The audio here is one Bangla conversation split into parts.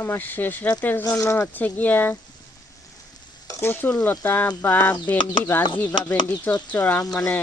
আমার শেষ রাতের জন্য হচ্ছে গিয়া কচুর লতা বা ভেন্ডি ভাজি বা ভেন্ডি চচ্চড়া মানে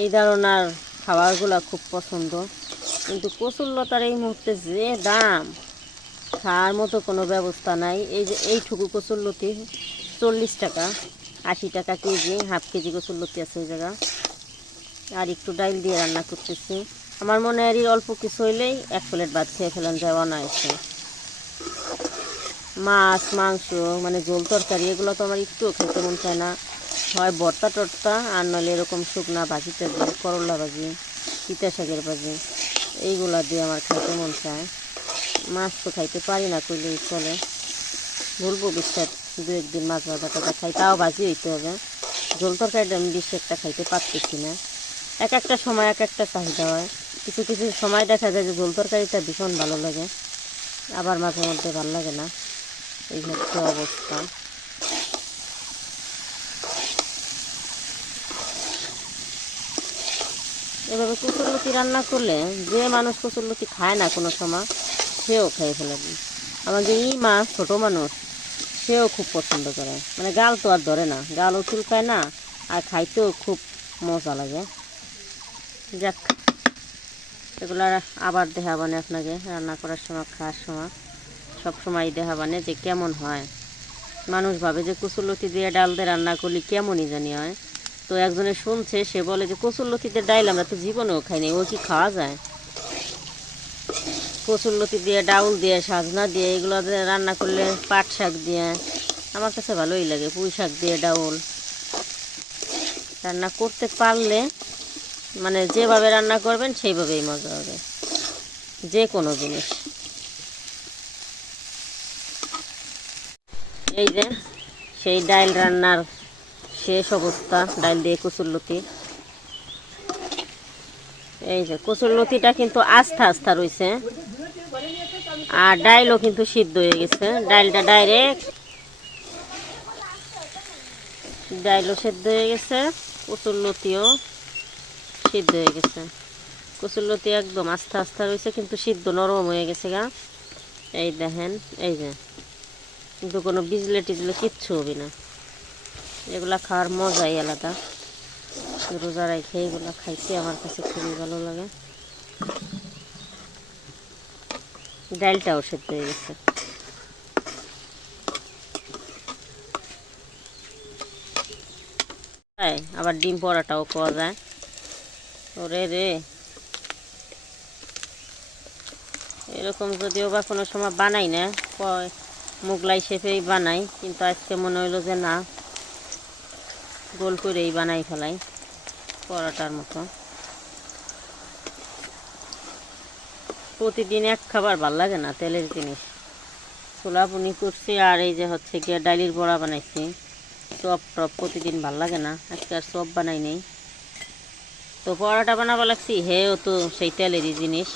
এই ধরনের খাবারগুলো খুব পছন্দ। কিন্তু কচুর লতার এই মুহূর্তে যে দাম খাওয়ার মতো কোনো ব্যবস্থা নাই। এই যে এইটুকু কচুর লতি চল্লিশ টাকা, আশি টাকা কেজি, হাফ কেজি কচুর লতি আছে ওই জায়গা। আর একটু ডাইল দিয়ে রান্না করতেছি। আমার মনে হয় অল্প কিছু হইলেই এক প্লেট ভাত খেয়ে ফেলেন, যাওয়া না অনায়াসে মাছ, মাংস মানে ঝোল তরকারি, এগুলো তো আমার একটুও খেতে মন চায় না। হয় ভর্তা টর্তা, আর নইলে এরকম শুকনা ভাজি টাজি, করলা ভাজি পিতা শাকের ভাজি এইগুলা দিয়ে আমার খাইতে মন চায়। মাছ তো খাইতে পারি না কইলেই চলে। বলব বিশ্বাস দু একদিন মাছ ভাজা টাজা খাই, তাও ভাজি হইতে হবে। ঝোল তরকারিটা আমি বেশি একটা খাইতে পারতেছি না। এক একটা সময় এক একটা চাহিদা হয়। কিছু কিছু সময় দেখা যায় যে ঝোল তরকারিটা ভীষণ ভালো লাগে। আবার মাঝে মধ্যে ভালো লাগে না। এই হচ্ছে অবস্থা। এভাবে কচুরলতি রান্না করলে যে মানুষ কচুরলতি খায় না কোনো সময়, সেও খেয়ে ফেলে আমার যে ই মা ছোটো মানুষ, সেও খুব পছন্দ করে। মানে গাল তো আর ধরে না, গালও চুলকায় না, আর খাইতেও খুব মজা লাগে। যাক এগুলো আবার দেখাবানে আপনাকে, রান্না করার সময়, খাওয়ার সময়। সব সময় দেখাবানে যে কেমন হয়। মানুষ ভাবে যে কচুরলতি দিয়ে ডাল দিয়ে রান্না করলে কেমনই জানি হয়। তো একজনে শুনছে, সে বলে যে কচুরলতিতে ডাইল আমরা তো জীবনেও খাইনি ও কি খাওয়া যায়? কচুরলতি দিয়ে ডাউল দিয়ে, সাজনা দিয়ে, এগুলো রান্না করলে পাট শাক দিয়ে, আমার কাছে ভালোই লাগে, পুঁই শাক দিয়ে ডাউল। রান্না করতে পারলে মানে যেভাবে রান্না করবেন সেইভাবেই মজা হবে। যে কোনো জিনিস। এই যে, সেই ডাইল রান্নার শেষ অবস্থা, ডাইল দিয়ে কচুরলতি এই যে কচুরলতিটা কিন্তু আস্থা আস্থা রয়েছে আর ডাইলও কিন্তু সিদ্ধ হয়ে গেছে। ডাইলটা ডাইরেক্ট ডাইলও সিদ্ধ হয়ে গেছে কচুরলতিও সিদ্ধ হয়ে গেছে। কচুরলতি একদম আস্তে আস্তে রয়েছে কিন্তু সিদ্ধ নরম হয়ে গেছে গা। এই দেখেন, এই যে। কিন্তু কোনো বিজলে টিজলে কিচ্ছু হবে না। এগুলা খাওয়ার মজাই আলাদা। রোজা রেখে এগুলো খাইতে আমার কাছে খুবই ভালো লাগে। ডালটাও সেদ্ধ হয়ে গেছে। আবার ডিম পরাটাও পাওয়া যায়। ওরে রে। এরকম যদিও বা কোনো সময় বানাই না মোগলাই শেপেই বানাই, কিন্তু আজকে মনে হইল যে না, গোল করেই বানাই ফেলাই পরোটার মতো। প্রতিদিন এক খাবার ভালো লাগে না তেলের জিনিস। ছোলা পুনি করছি আর এই যে হচ্ছে গিয়ে ডালির বড়া বানাইছি। চপ টপ প্রতিদিন ভালো লাগে না, আজকে আর চপ বানাই নেই। তো পরোটা বানাবো লাগছি, হেও তো সেই তেলেরই জিনিস,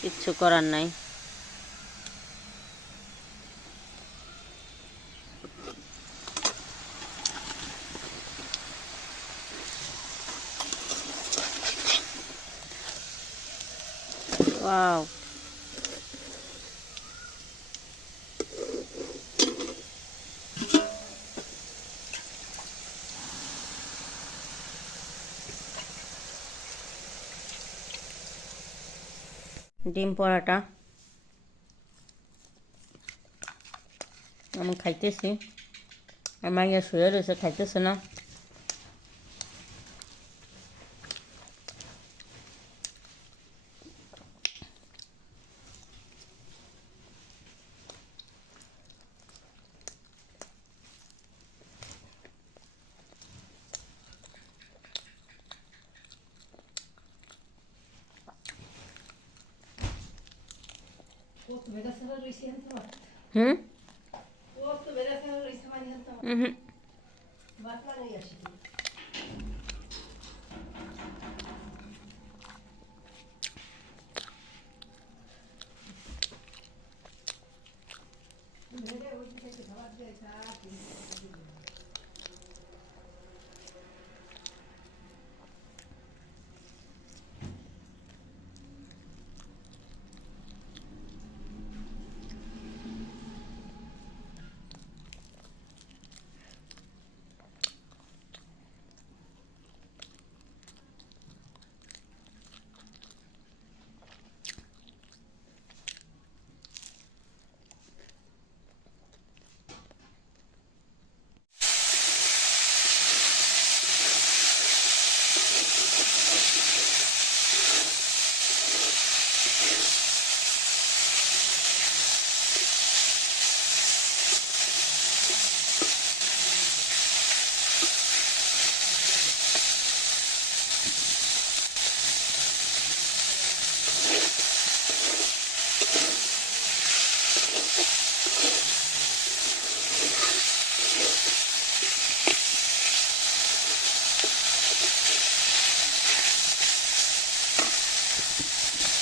কিচ্ছু করার নাই। ওয়াও ডিম পরাটা। আমি খাইতেছি। আমার ইয়ে শুয়ে রয়েছে খাইতেছে না। হুম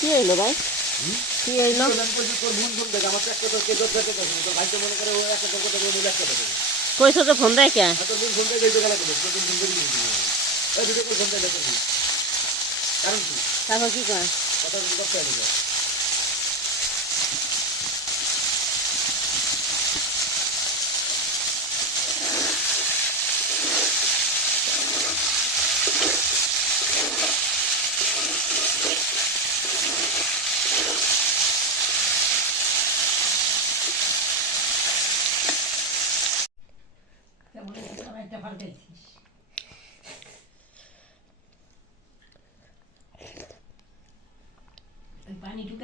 হুম হইল ভাই? কি হইল? কইছো যে ফোন দেয় কে তারপর কি কয়?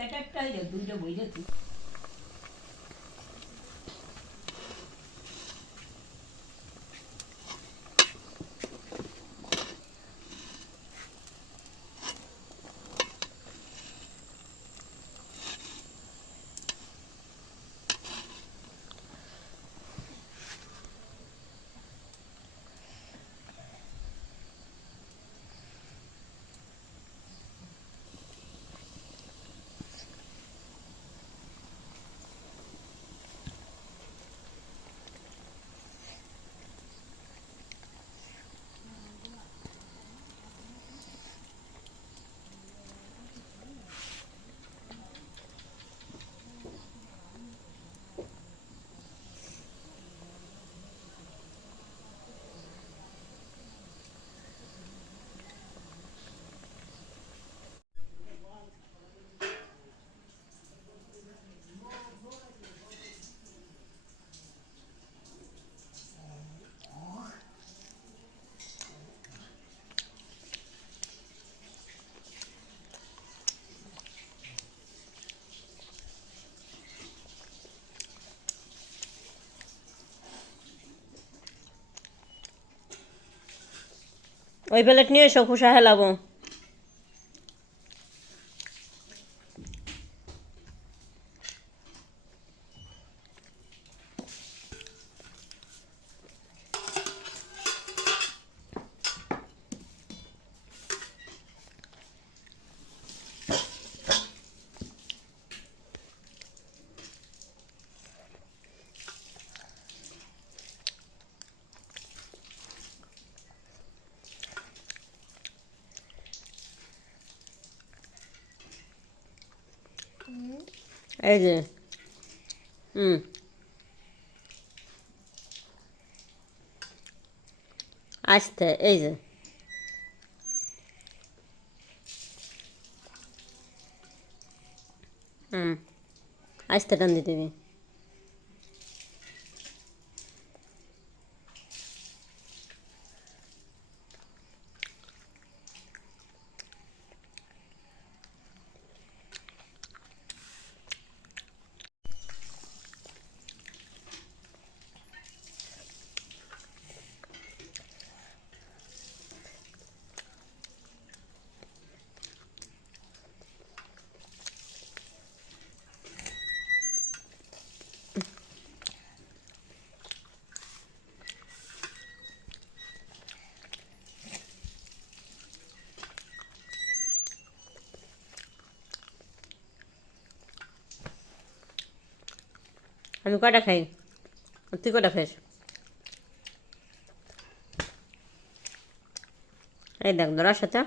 একটা দুইটা বই যাচ্ছি ওই প্লেট নিয়ে এসো খুশা হেলাবো। এই যে হুম। আসতে এই যে। হুম আস্তে টান দিতে আমি কয়টা খাই তুই কটা খাইস এই দেখ ধরার সাথে